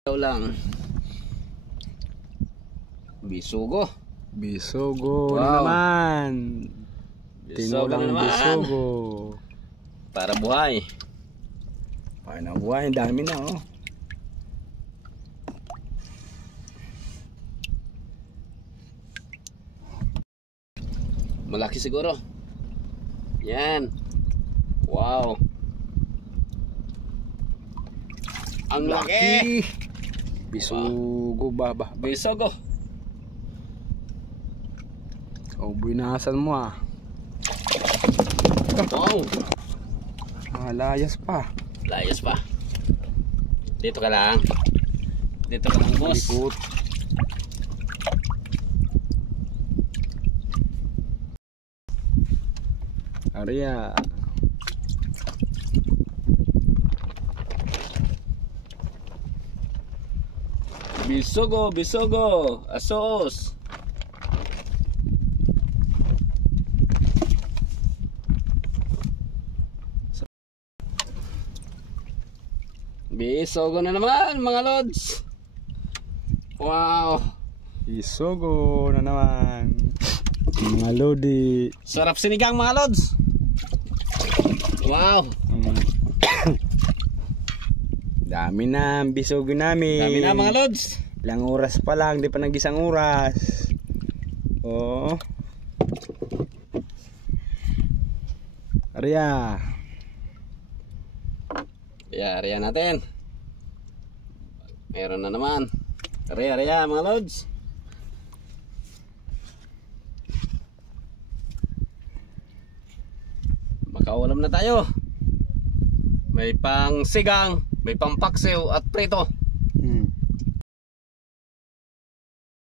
Ikaw lang. Bisugo. Bisugo Wow. na naman. Bisugo na Tinulang naman. bisugo. Para buhay. Ay na buhay, dami na oh. Malaki siguro. Yan. Wow. Ang laki. Bisugo ba? Bisugo. Oh, binasan mo ah. Wow. Layas pa. Layas pa. Dito ka lang. Dito ka lang, boss. Likot. Arya. Bisugo, bisugo. Asos. Bisugo na naman, mga lods. Wow. Bisugo na naman. Mga lodi. Sarap sinigang, mga lods. Wow. Dami na ang bisugo namin. Dami na, mga lods. Ilang oras pa lang, di pa nag-isang oras. Oh. Arya. Area natin. Meron na naman. Area mga lods. Makaulam na tayo. May pang sigang, may pang paksiw at prito.